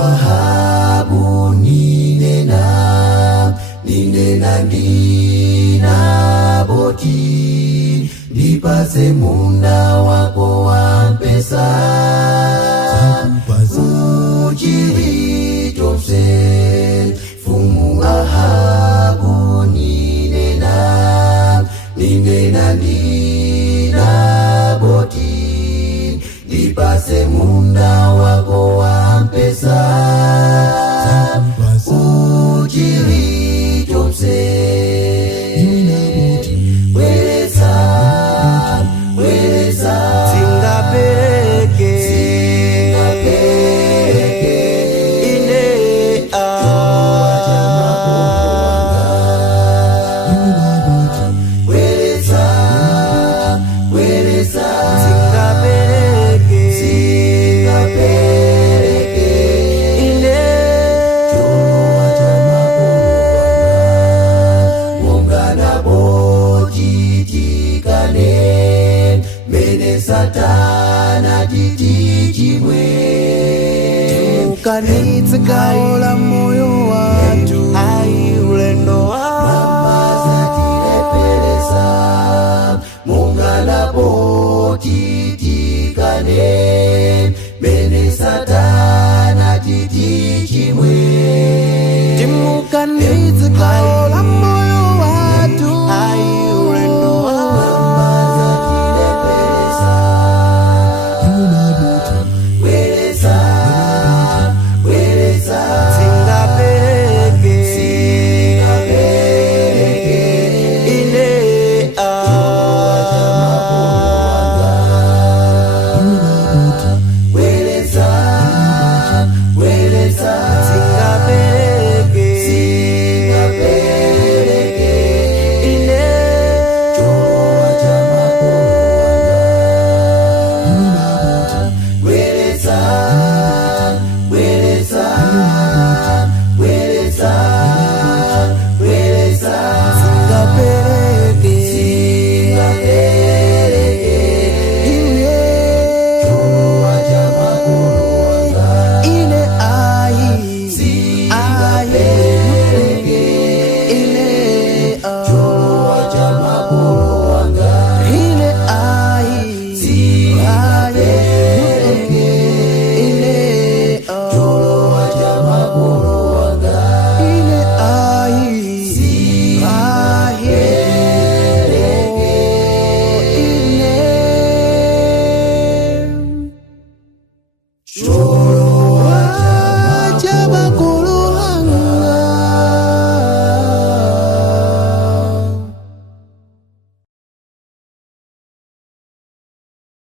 Ahabu ninena ndi Naboti, ndipase munda wako wa mpesa, uchili chonse. Fumu Ahabu ninena ndi Naboti, ndipase munda wako wa mpesa, uchili chonse. Satana titichimwe tukanitse gawo la moyo watu ai ulendo wa mama zatilepelesa mungalapo titikane